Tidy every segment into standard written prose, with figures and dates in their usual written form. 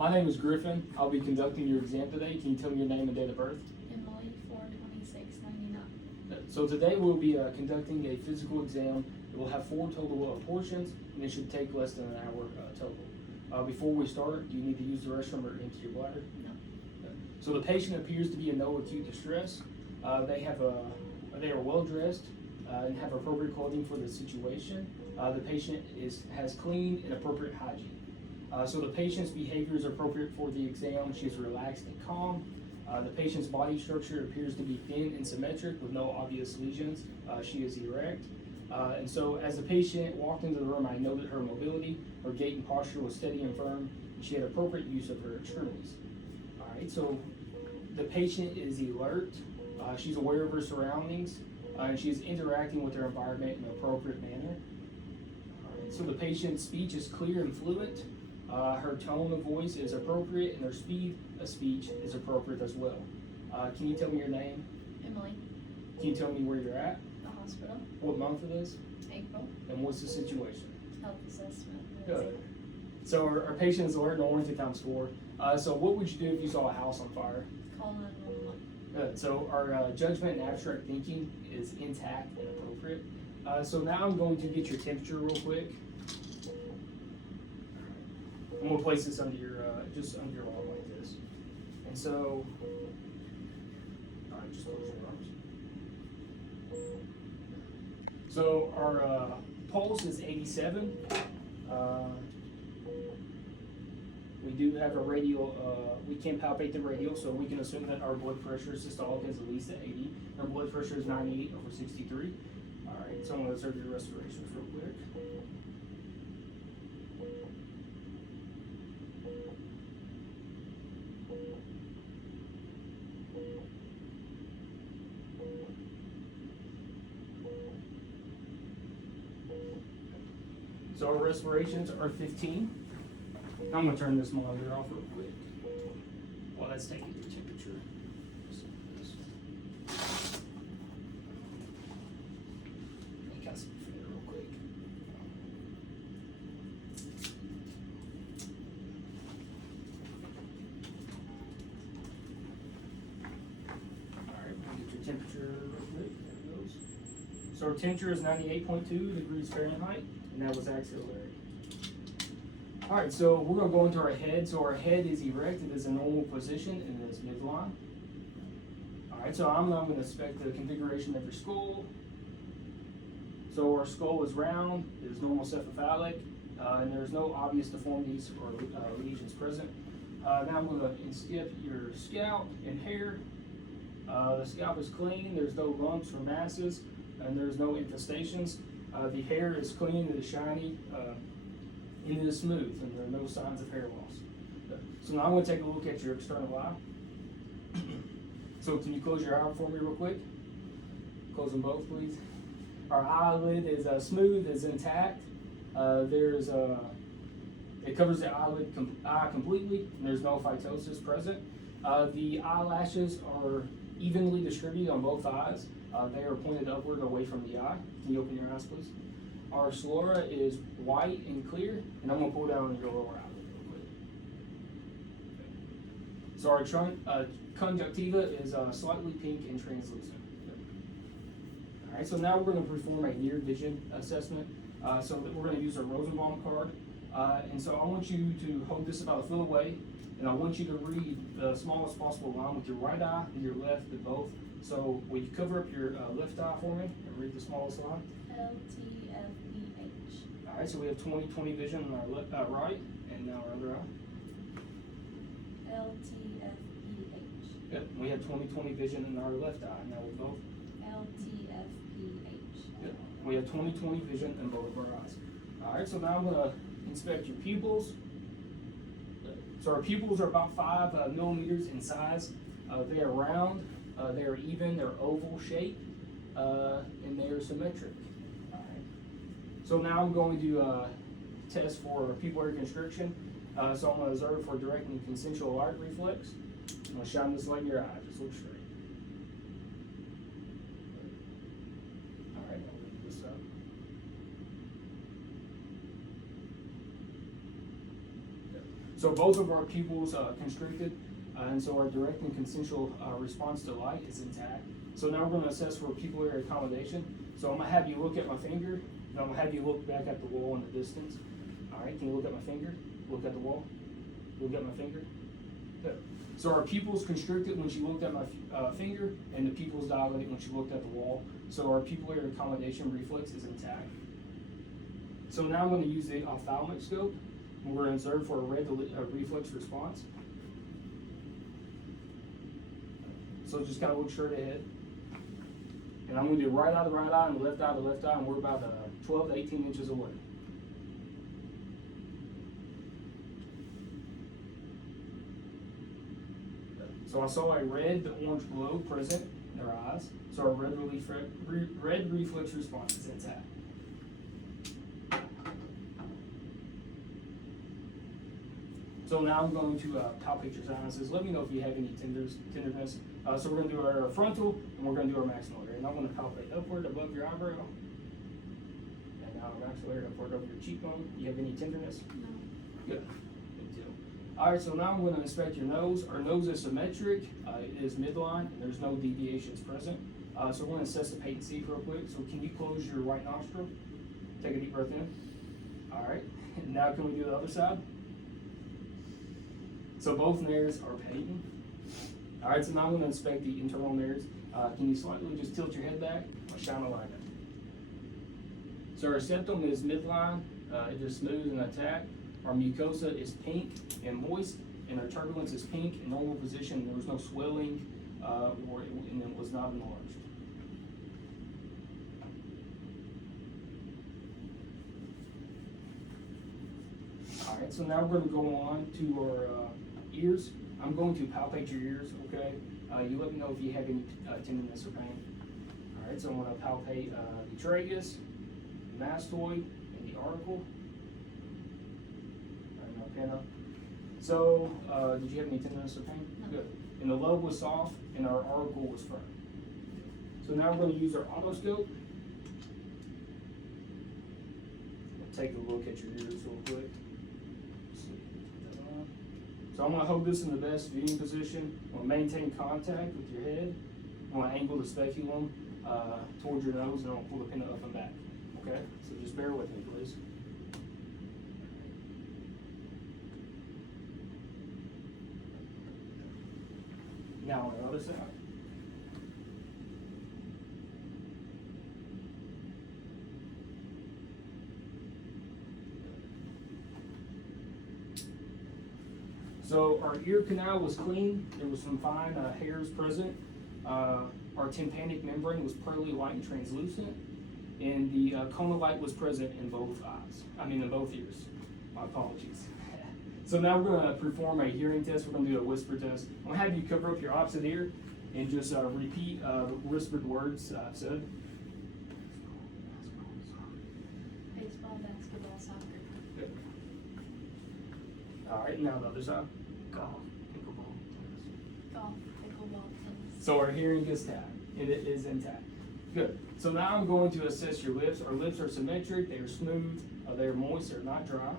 My name is Griffin. I'll be conducting your exam today. Can you tell me your name and date of birth? Emily, 4/26/99. So today we'll be conducting a physical exam. It will have 4 total portions, and it should take less than an hour total. Before we start, do you need to use the restroom or empty your bladder? No. So the patient appears to be in no acute distress. They are well dressed and have appropriate clothing for the situation. The patient has clean and appropriate hygiene. So the patient's behavior is appropriate for the exam. She is relaxed and calm. The patient's body structure appears to be thin and symmetric with no obvious lesions. She is erect. And so as the patient walked into the room, I noted her mobility, her gait and posture was steady and firm, and she had appropriate use of her extremities. All right, so the patient is alert. She's aware of her surroundings, and she is interacting with her environment in an appropriate manner. All right, so the patient's speech is clear and fluent. Her tone of voice is appropriate, and her speed of speech is appropriate as well. Can you tell me your name? Emily, Can you tell me where you're at? the hospital, What month it is? April, And what's the situation? health assessment. Good. So our patient is alert and oriented times 4. So what would you do if you saw a house on fire? Call 911. Good. So our judgment and abstract thinking is intact and appropriate. So now I'm going to get your temperature real quick. I'm going to place this under your just under your arm like this. And so, all right, just close your arms. So our pulse is 87. We do have a radial, we can palpate the radial, so we can assume that our blood pressure systolic is at least at 80. Our blood pressure is 98/63. All right, so I'm going to observe your respirations real quick. So our respirations are 15. I'm going to turn this monitor off real quick while that's taking your temperature. Let me cast some finger real quick. Alright, we'll get your temperature real quick. There it goes. So our temperature is 98.2 degrees Fahrenheit, and that was axillary. All right, so we're going to go into our head. So our head is erect. It is a normal position, and it is midline. All right, so I'm now going to inspect the configuration of your skull. So our skull is round. It is normal cephalic, and there's no obvious deformities or lesions present. Now I'm going to inspect your scalp and hair. The scalp is clean. There's no lumps or masses, and there's no infestations. The hair is clean. It is shiny. And it is smooth, and there are no signs of hair loss. So now I'm going to take a look at your external eye. So can you close your eye for me real quick? Close them both, please. Our eyelid is smooth, is intact. It covers the eye completely, and there's no phytosis present. The eyelashes are evenly distributed on both eyes. They are pointed upward away from the eye. Can you open your eyes, please? Our sclera is white and clear, and I'm going to pull down your lower eyelid real quick. So our conjunctiva is slightly pink and translucent. All right, so now we're going to perform a near vision assessment. So we're going to use our Rosenbaum card. And so I want you to hold this about a foot away, and I want you to read the smallest possible line with your right eye and your left with both. So will you cover up your left eye for me and read the smallest line? LTFEH. All right, so we have 20/20 vision on our right, and now our other eye. LTFEH. Yep, we have 20/20 vision in our left eye. Now we both. LTFEH. Yep, we have 20/20 vision in both of our eyes. All right, so now I'm gonna inspect your pupils. So our pupils are about 5 millimeters in size. They are round, they are even, they're oval shaped, and they are symmetric. All right. So now I'm going to test for pupillary constriction. So I'm going to observe for direct and consensual light reflex. I'm going to shine this light in your eye. Just look straight. All right, I'll leave this up. So both of our pupils constricted, and so our direct and consensual response to light is intact. So now we're going to assess for pupillary accommodation. So I'm going to have you look at my finger, and I'm going to have you look back at the wall in the distance. All right, can you look at my finger? Look at the wall. Look at my finger. Good. So our pupils constricted when she looked at my finger, and the pupils dilated when she looked at the wall. So our pupillary accommodation reflex is intact. So now I'm going to use the ophthalmic scope, and we're going to observe for a red reflex response. So just kind of look straight ahead. And I'm going to do right eye to right eye and left eye to left eye, and we're about 12 to 18 inches away. So I saw a red to orange glow present in their eyes. So our red reflex response is intact. So now I'm going to palpate your sinuses. Let me know if you have any tenderness. So we're going to do our frontal, and we're going to do our maxillary. And I'm going to palpate upward above your eyebrow. And now maxillary upward over your cheekbone. Do you have any tenderness? No. Good. Good deal. All right, so now I'm going to inspect your nose. Our nose is symmetric. It is midline, and there's no deviations present. So we're going to assess the patency real quick. So can you close your right nostril? Take a deep breath in. All right. Now can we do the other side? So both nares are patent. All right, so now I'm going to inspect the internal nares. Can you slightly just tilt your head back or shine a light in? So our septum is midline, it is smooth and attacked. Our mucosa is pink and moist, and our turbulence is pink in normal position. There was no swelling, and it was not enlarged. All right, so now we're going to go on to our ears. I'm going to palpate your ears, okay? You let me know if you have any tenderness or pain. All right, so I'm going to palpate the tragus, the mastoid, and the auricle. All right, now pen up. So, did you have any tenderness or pain? No. Good. And the lobe was soft, and our auricle was firm. So now we're going to use our otoscope. We'll take a look at your ears real quick. So I'm going to hold this in the best viewing position. I'm going to maintain contact with your head. I'm going to angle the speculum towards your nose, and I'm going to pull the pin up and back. Okay? So just bear with me, please. Now on the other side. So our ear canal was clean. There was some fine hairs present. Our tympanic membrane was pearly white and translucent, and the coma light was present in both eyes. In both ears. My apologies. So now we're going to perform a hearing test. We're going to do a whisper test. I'm going to have you cover up your opposite ear and just repeat the whispered words I've said. Baseball, basketball, soccer. Good. All right, now the other side. Golf, pickleball, tennis. Golf, pickleball, tennis. So our hearing is intact. It is intact. Good. So now I'm going to assess your lips. Our lips are symmetric. They are smooth. They are moist. They're not dry.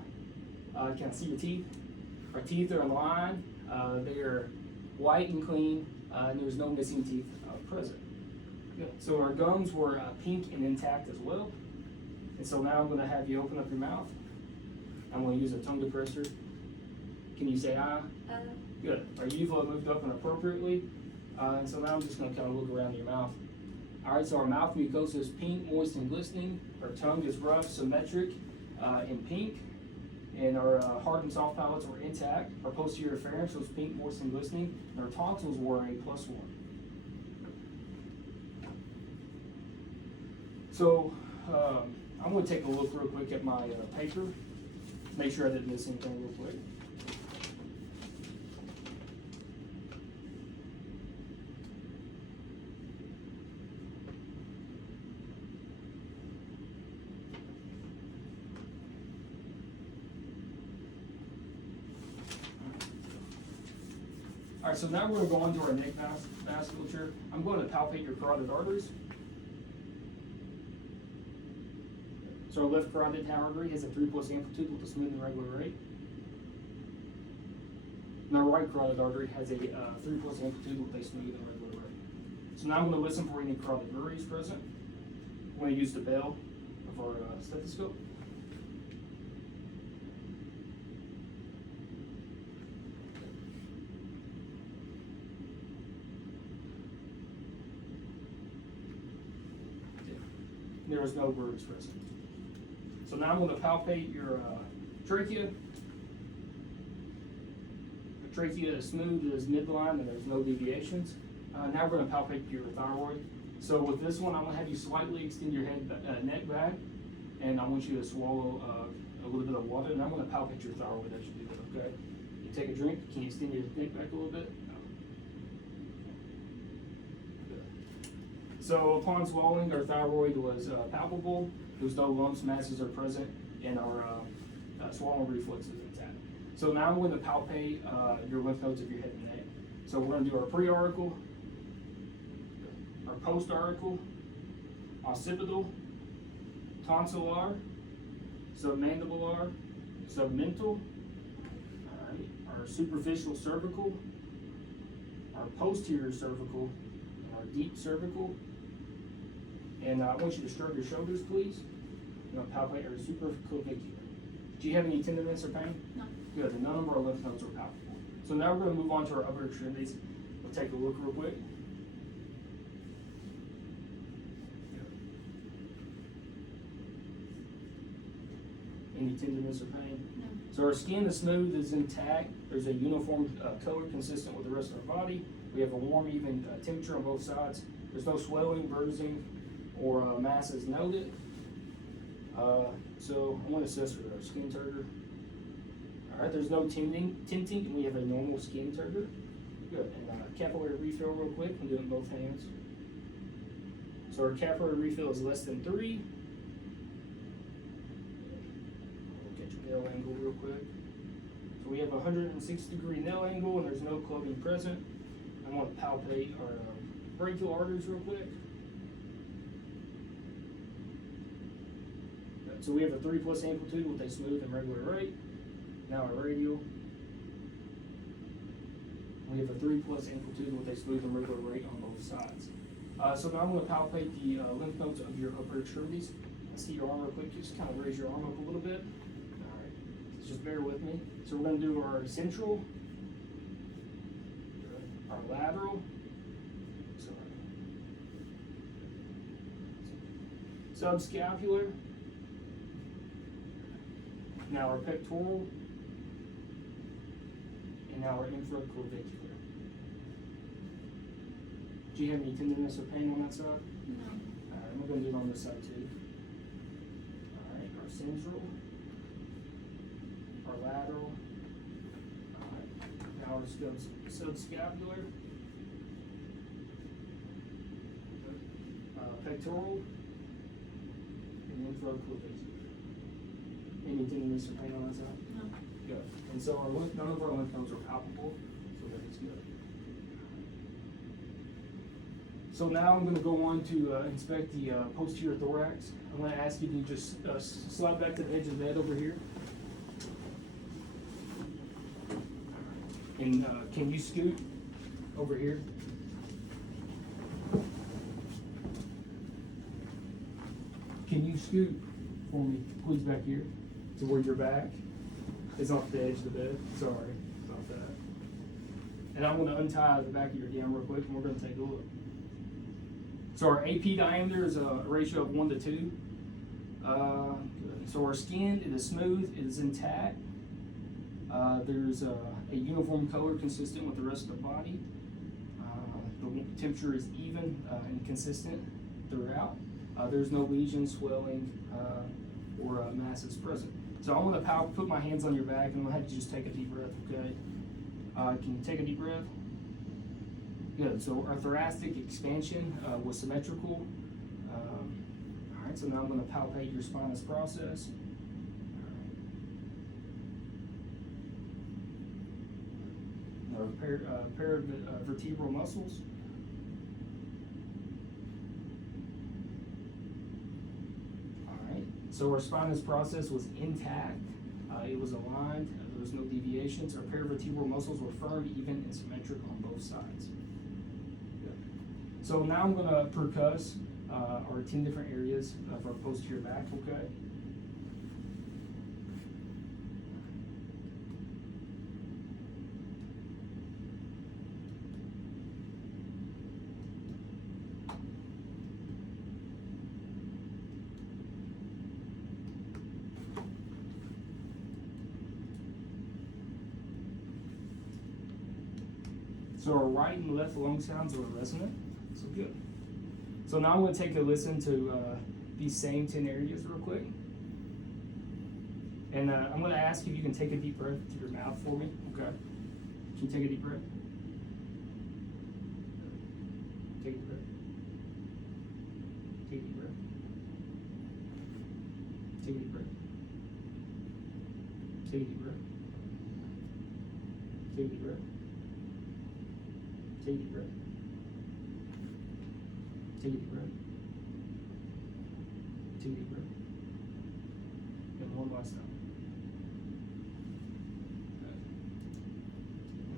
Can I see your teeth? Our teeth are in line. They are white and clean. And there's no missing teeth present. Good. So our gums were pink and intact as well. And so now I'm going to have you open up your mouth. I'm going to use a tongue depressor. Can you say aye? Good. Our uvula moved up inappropriately. And so now I'm just going to kind of look around your mouth. All right, so our mouth mucosa is pink, moist, and glistening. Our tongue is rough, symmetric, and pink. And our hard and soft palates were intact. Our posterior pharynx was pink, moist, and glistening. And our tonsils were a +1. So I'm going to take a look real quick at my paper. Make sure I didn't miss anything real quick. All right, so now we're going to go on to our neck vasculature. I'm going to palpate your carotid arteries. So our left carotid artery has a 3+ amplitude with a smooth and regular rate. And our right carotid artery has a 3+ amplitude with a smooth and regular rate. So now I'm going to listen for any carotid arteries present. I'm going to use the bell of our stethoscope. There is no words present. So now I'm going to palpate your trachea. The trachea is smooth, it is midline, and there's no deviations. Now we're going to palpate your thyroid. So with this one, I'm going to have you slightly extend your head, neck back, and I want you to swallow a little bit of water, and I'm going to palpate your thyroid as you do that, okay? You take a drink, can you extend your neck back a little bit? So upon swallowing, our thyroid was palpable. There was no lumps, masses are present, and our swallowing reflex is intact. So now I'm going to palpate your lymph nodes of your head and neck. So we're going to do our pre-auricle, our post-auricle, occipital, tonsillar, submandibular, submental, our superficial cervical, our posterior cervical, and our deep cervical. And I want you to shrug your shoulders, please. I'm going to palpate your supraclavicular. Do you have any tenderness or pain? No. Good, and none of our lymph nodes are palpable. So now we're going to move on to our upper extremities. We'll take a look real quick. Any tenderness or pain? No. So our skin is smooth, is intact. There's a uniform color consistent with the rest of our body. We have a warm, even temperature on both sides. There's no swelling, bruising, or masses noted. So I'm going to assess for our skin turgor. All right, there's no tinting, and we have a normal skin turgor. Good. And capillary refill real quick. I'm doing both hands. So our capillary refill is less than 3. Get your nail angle real quick. So we have a 160-degree nail angle, and there's no clubbing present. I'm going to palpate our brachial arteries real quick. So we have a 3+ amplitude with a smooth and regular rate. Now our radial. We have a 3+ amplitude with a smooth and regular rate on both sides. So now I'm going to palpate the lymph nodes of your upper extremities. See your arm real quick. Just kind of raise your arm up a little bit. All right. So just bear with me. So we're going to do our central, our lateral, subscapular. Now our pectoral, and now our infraclavicular. Do you have any tenderness or pain on that side? No. Alright, I'm going to do it on this side too. Alright, our central, our lateral, alright, now our subscapular, pectoral, and infraclavicular. Any tenderness or pain on that side? No. Good. And so none of our lymph nodes are palpable, so that is good. So now I'm going to go on to inspect the posterior thorax. I'm going to ask you to just slide back to the edge of the bed over here. And can you scoot over here? Can you scoot for me, please, back here to where your back is off the edge of the bed? Sorry about that. And I'm going to untie the back of your gown real quick, and we're going to take a look. So our AP diameter is a ratio of 1 to 2. So our skin, it is smooth, it is intact. There's a uniform color consistent with the rest of the body. The temperature is even and consistent throughout. There's no lesions, swelling, or masses present. So I'm going to put my hands on your back, and I'm going to have you just take a deep breath, okay? Can you take a deep breath? Good. So our thoracic expansion was symmetrical. All right, so now I'm going to palpate your spinous process. Our paravertebral muscles. All right, so our spinous process was intact. It was aligned. was no deviations. Our paravertebral muscles were firm, even, and symmetric on both sides. Good. So now I'm gonna percuss our 10 different areas of our posterior back, okay? So our right and left lung sounds are resonant, so good. So now I'm going to take a listen to these same 10 areas real quick. And I'm going to ask if you can take a deep breath to your mouth for me, okay? Can you take a deep breath? Take a deep breath. Take a deep breath. Take a deep breath. Take a deep breath. Take a deep breath. Take a deep breath. Take a deep breath. Take a deep breath. And one last time.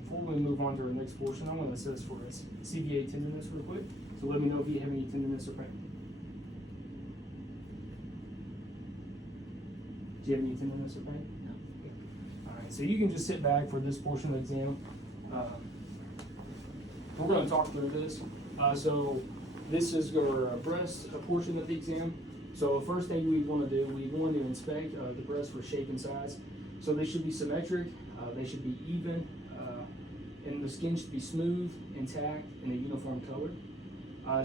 Before we move on to our next portion, I want to assess for us CVA tenderness real quick. So let me know if you have any tenderness or pain. Do you have any tenderness or pain? No. All right, so you can just sit back for this portion of the exam. We're going to talk through this. So this is our breast portion of the exam. So the first thing we want to do, we want to inspect the breast for shape and size. So they should be symmetric, they should be even, and the skin should be smooth, intact, and a uniform color.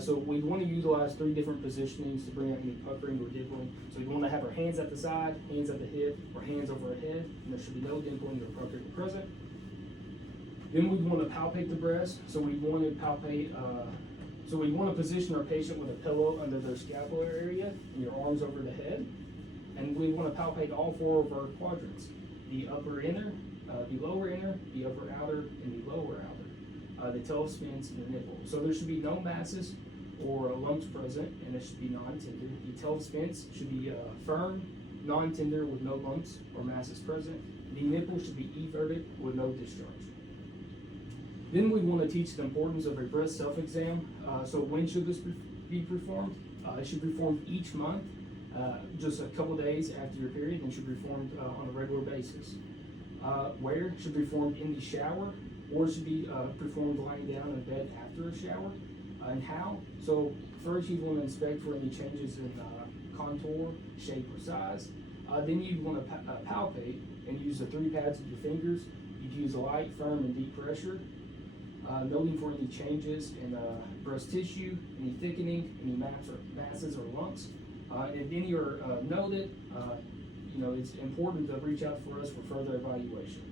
So we want to utilize 3 different positionings to bring out any puckering or dimpling. So you want to have our hands at the side, hands at the hip, or hands over our head, and there should be no dimpling or puckering present. Then we want to palpate the breast. So we want to palpate, so we want to position our patient with a pillow under their scapular area and your arms over the head. And we want to palpate all 4 of our quadrants: the upper inner, the lower inner, the upper outer, and the lower outer, the tail spins, and the nipple. So there should be no masses or lumps present, and it should be non-tender. The tail spins should be firm, non-tender with no lumps or masses present. The nipple should be everted with no discharge. Then we want to teach the importance of a breast self-exam. So when should this be performed? It should be performed each month, just a couple days after your period, and should be performed on a regular basis. Where? Should be performed in the shower, or should be performed lying down in bed after a shower. And how? So first you want to inspect for any changes in contour, shape, or size. Then you want to palpate and use the 3 pads of your fingers. You can use light, firm, and deep pressure. Noting for any changes in breast tissue, any thickening, any masses or lumps. If any are noted, it's important to reach out for us for further evaluation.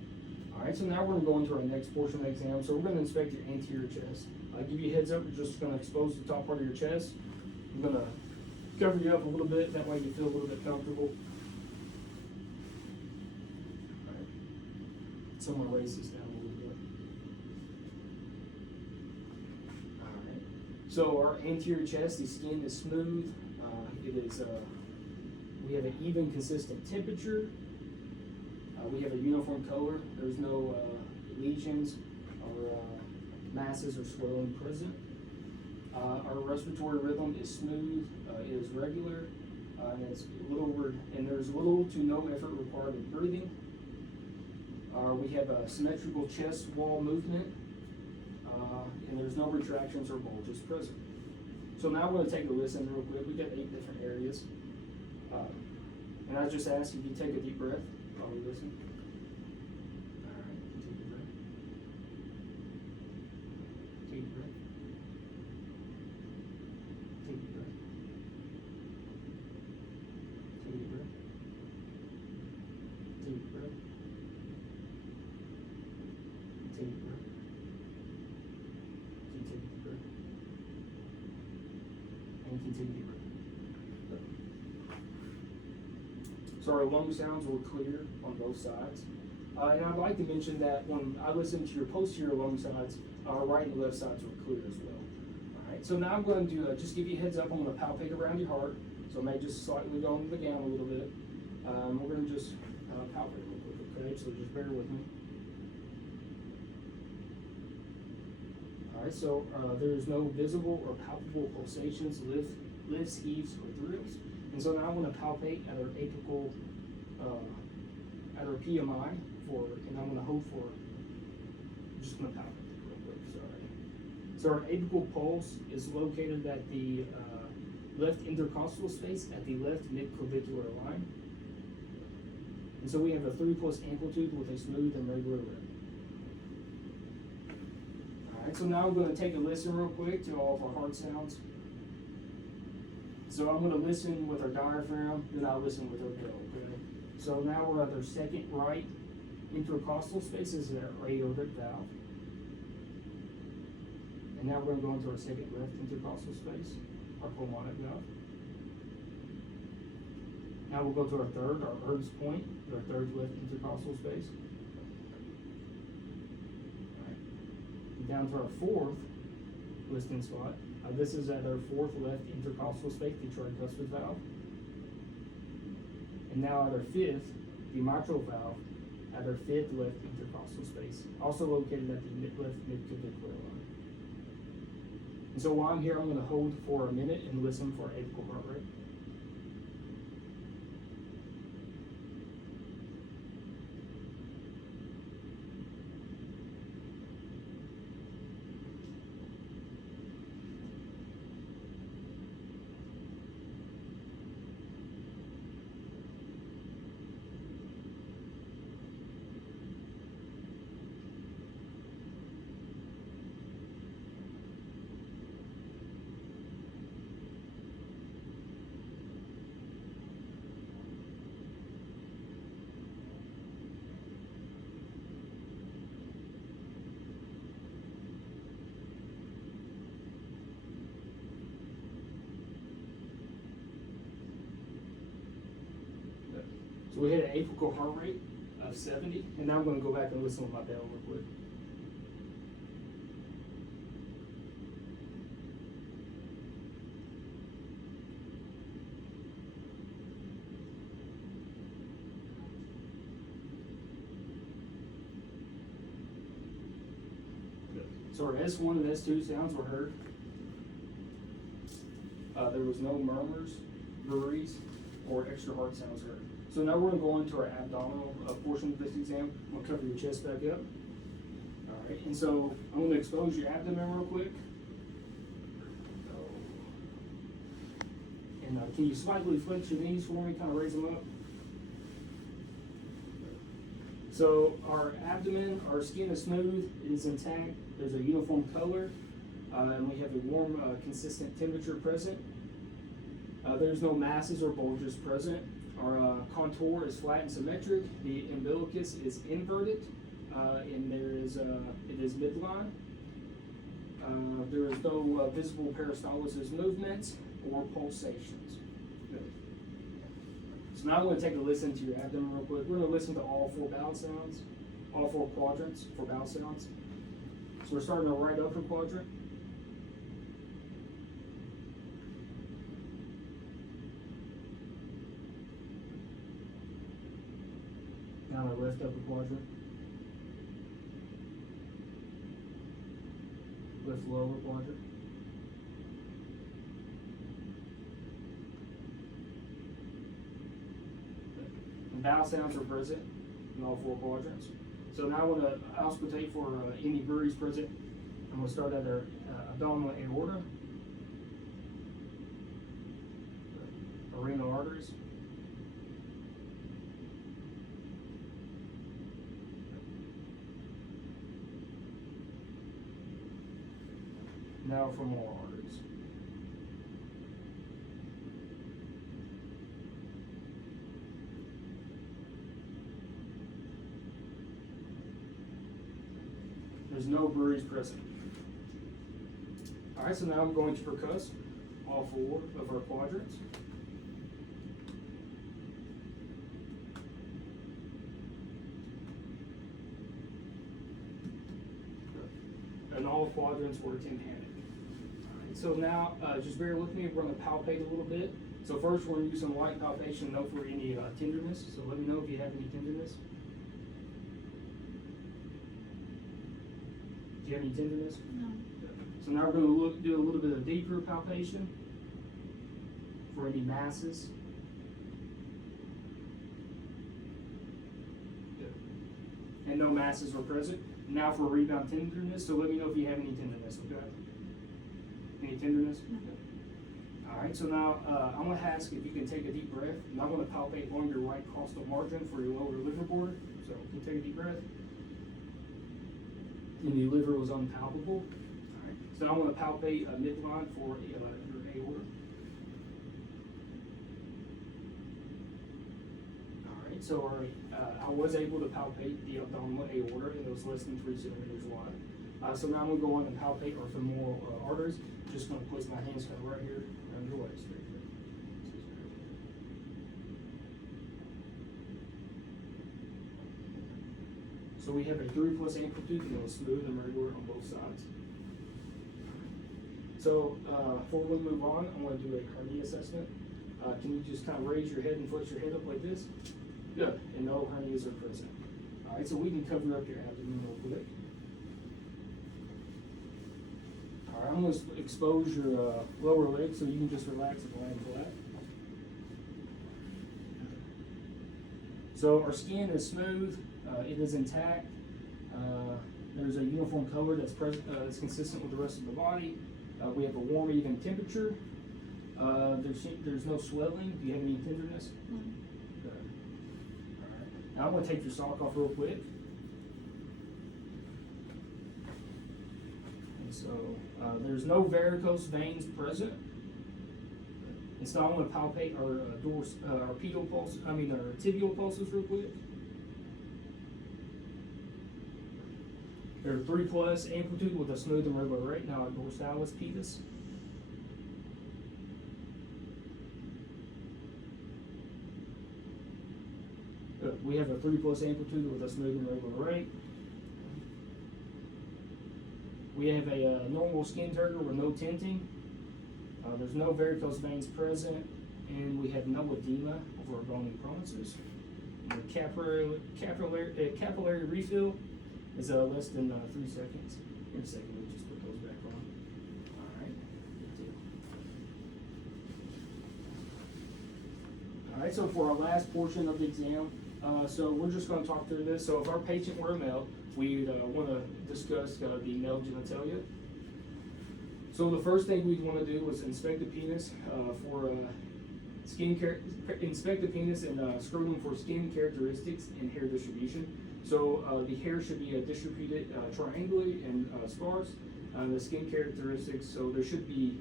All right, so now we're going to go into our next portion of the exam. So we're going to inspect your anterior chest. I'll give you a heads up, we're just going to expose the top part of your chest. I'm going to cover you up a little bit, that way you feel a little bit comfortable. All right, so I'm going to raise this down a little bit. All right, so our anterior chest, the skin is smooth. We have an even, consistent temperature. We have a uniform color. There's no lesions or masses or swelling present. Our respiratory rhythm is smooth. It is regular, and there's little to no effort required in breathing. We have a symmetrical chest wall movement, and there's no retractions or bulges present. So now we're going to take a listen real quick. We've got 8 different areas. And I just ask if you take a deep breath while we listen. All right, take a deep breath. Take a deep breath. Take a deep breath. Take a deep breath. Take a deep breath. Take a deep breath. Can you take a deep breath? And you can take a deep breath. So our lung sounds were clear on both sides. And I'd like to mention that when I listened to your posterior lung sides, our right and left sides were clear as well. All right, so now I'm going to just give you a heads up. I'm going to palpate around your heart. So I may just slightly go into the gown a little bit. We're going to just palpate real quick, okay? So just bear with me. Alright, so there is no visible or palpable pulsations, lifts, heaves, or thrills. And so now I'm going to palpate at our apical, at our PMI and I'm going to hold for, I'm just going to palpate it real quick, sorry. So our apical pulse is located at the left intercostal space at the left midclavicular line. And so we have a 3 pulse amplitude with a smooth and regular rhythm. Alright, so now I'm going to take a listen real quick to all of our heart sounds. So I'm going to listen with our diaphragm, then I'll listen with our bill, okay? So now we're at our second right intercostal space, this is our aortic valve. And now we're going to go into our second left intercostal space, our pulmonic valve. Now we'll go to our third, our Erb's point, our third left intercostal space. Right. Down to our fourth listening spot. This is at our fourth left intercostal space, the tricuspid valve. And now at our fifth, the mitral valve, at our fifth left intercostal space, also located at the left midclavicular line. And so while I'm here, I'm going to hold for a minute and listen for apical heart rate. So we hit an apical heart rate of 70, and now I'm going to go back and listen with my bell real quick. So our S1 and S2 sounds were heard. There was no murmurs, worries, or extra heart sounds heard. So now we're going to go into our abdominal portion of this exam. I'm going to cover your chest back up. All right, and so I'm going to expose your abdomen real quick. And can you slightly flex your knees for me, kind of raise them up? So our abdomen, our skin is smooth, it is intact, there's a uniform color, and we have a warm, consistent temperature present. There's no masses or bulges present. Our contour is flat and symmetric. The umbilicus is inverted, and it is midline. There is no visible peristalsis movements or pulsations. Good. So now I'm going to take a listen to your abdomen real quick. We're going to listen to all 4 bowel sounds, all 4 quadrants for bowel sounds. So we're starting our right upper quadrant. Now the left upper quadrant. Left lower quadrant. And bowel sounds are present in all 4 quadrants. So now I want to auscultate for any worries present. I'm going to start at our abdominal aorta, renal arteries, now for more arteries. There's no breweries present. All right, so now I'm going to percuss all 4 of our quadrants. And all quadrants were tympanic. So now, just bear with me, we're going to palpate a little bit. So first we're going to use some light palpation, note for any tenderness. So let me know if you have any tenderness. Do you have any tenderness? No. So now we're going to do a little bit of deeper palpation for any masses. Good. And no masses are present. Now for rebound tenderness, so let me know if you have any tenderness, okay? Any tenderness? No. All right, so now I'm going to ask if you can take a deep breath, and I'm going to palpate on your right costal margin for your lower liver board. So can you take a deep breath? And the liver was unpalpable. All right, so now I want to palpate a midline for your aorta. All right, so I was able to palpate the abdominal aorta, and it was less than 3 centimeters wide. So now I'm going to go on and palpate our femoral arteries. Just going to place my hands kind of right here around your waist. Right there. So we have a 3+ amplitude, and it's smooth and regular on both sides. So before we move on, I'm going to do a hernia assessment. Can you just kind of raise your head and flex your head up like this? Good, and no hernias are present. All right, so we can cover up your abdomen real quick. All right, I'm going to expose your lower leg so you can just relax and land flat. So our skin is smooth, it is intact. There's a uniform color that's present, that's consistent with the rest of the body. We have a warm, even temperature. There's no swelling. Do you have any tenderness? No. Good. All right. Now I'm going to take your sock off real quick. And so there's no varicose veins present. And so I'm going to palpate our pedal pulse. our tibial pulses real quick. They're 3+ amplitude with a smooth and regular rate. Now our dorsalis pedis. Good. We have a 3+ amplitude with a smooth and regular rate. We have a normal skin turgor with no tinting. There's no varicose veins present, and we have no edema over our bony prominences. And the capillary refill is less than 3 seconds. In a second, we'll just put those back on. All right. All right, so for our last portion of the exam, so we're just going to talk through this. So if our patient were a male, we'd want to discuss the male genitalia. So the first thing we'd want to do was inspect the penis inspect the penis and scrotum for skin characteristics and hair distribution. So the hair should be distributed triangularly and sparse. The skin characteristics, so there should be,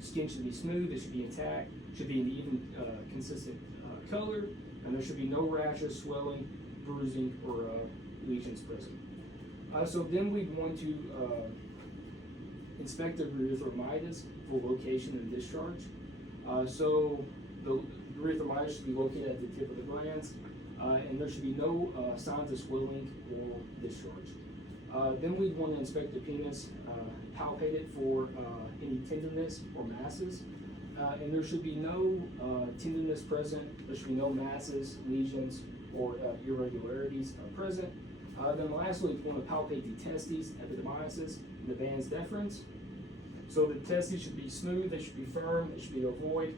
skin should be smooth, it should be intact, should be an even consistent color, and there should be no rashes, swelling, bruising, or lesions present. So then we'd want to inspect the urethromitis for location and discharge. So the urethromitis should be located at the tip of the glands, and there should be no signs of swelling or discharge. Then we'd want to inspect the penis, palpate it for any tenderness or masses, and there should be no tenderness present. There should be no masses, lesions, or irregularities present. Then lastly, we want to palpate the testes, epidermises, and the vas deferens. So the testes should be smooth, they should be firm, they should be ovoid,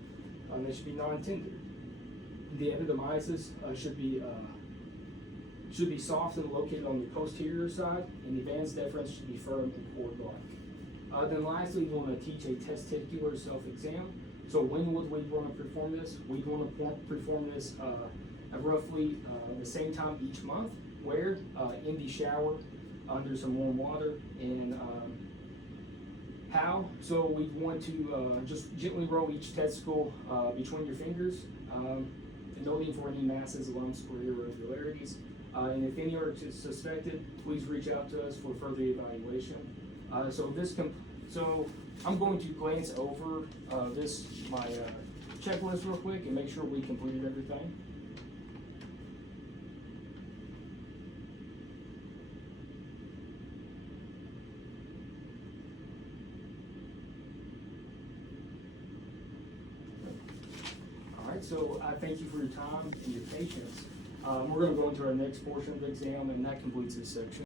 they should be non-tender. The epidermises should be soft and located on the posterior side, and the vas deferens should be firm and cord-like. Then lastly, we want to teach a testicular self-exam. So when would we want to perform this? We'd want to perform this at roughly the same time each month, where in the shower, under some warm water, and how? So we want to just gently roll each testicle between your fingers, and no need for any masses, lumps, or irregularities. And if any are suspected, please reach out to us for further evaluation. So I'm going to glance over my checklist real quick and make sure we completed everything. So I thank you for your time and your patience. We're going to go into our next portion of the exam, and that completes this section.